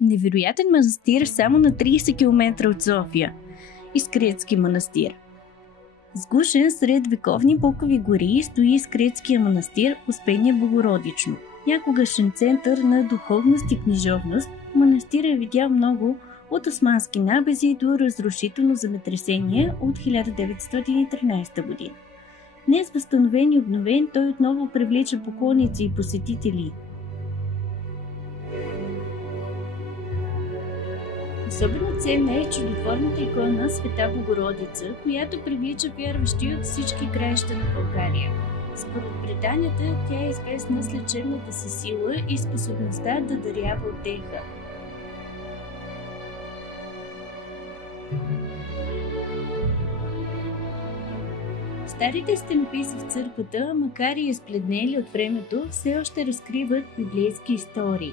Невероятен манастир само на 30 км от София – Искретски манастир. Сгушен сред вековни букови гори стои Искретския манастир Успение Богородично. Някогашен център на духовност и книжовност, манастирът е видял много от османски набези до разрушително земетресение от 1913 година. Днес възстановен и обновен, той отново привлича поклонници и посетители. Особено ценна е чудотворната икона Света Богородица, която привлича вярващи от всички краища на България. Според преданията, тя е известна с лечебната си сила и способността да дарява утеха. Старите стенописи в църквата, макар и избледнели от времето, все още разкриват библейски истории.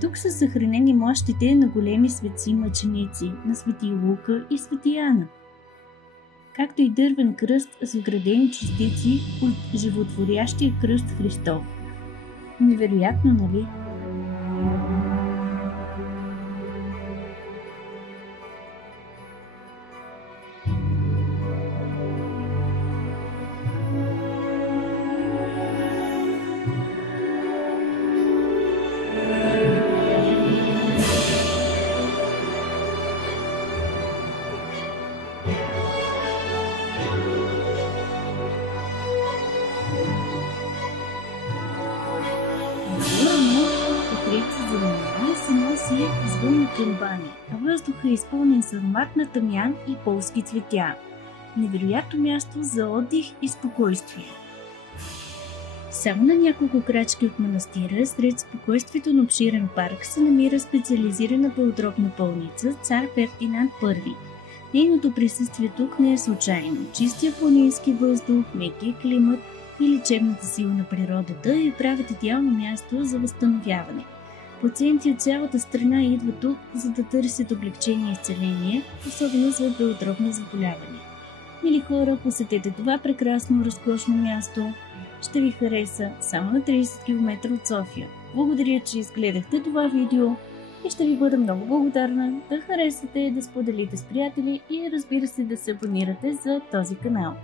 Тук са съхранени мощите на големи светци-мъченици, на свети Лука и свети Ана, както и дървен кръст с вградени частици от животворящия кръст Христов. Невероятно, нали? Се носи извън камбани, а въздуха е изпълнен с аромат на тъмян и полски цветя. Невероятно място за отдих и спокойствие. Само на няколко крачки от манастира, сред спокойствието на обширен парк, се намира специализирана белодробна болница Цар Фердинанд I. Нейното присъствие тук не е случайно. Чистия планински въздух, мекия климат и лечебната сила на природата я правят идеално място за възстановяване. Пациенти от цялата страна идват тук, за да търсят облегчение и изцеление, особено за белодробни заболявания. Мили хора, посетете това прекрасно, разкошно място. Ще ви хареса само на 30 км от София. Благодаря, че изгледахте това видео и ще ви бъда много благодарна да харесате, да споделите с приятели и разбира се да се абонирате за този канал.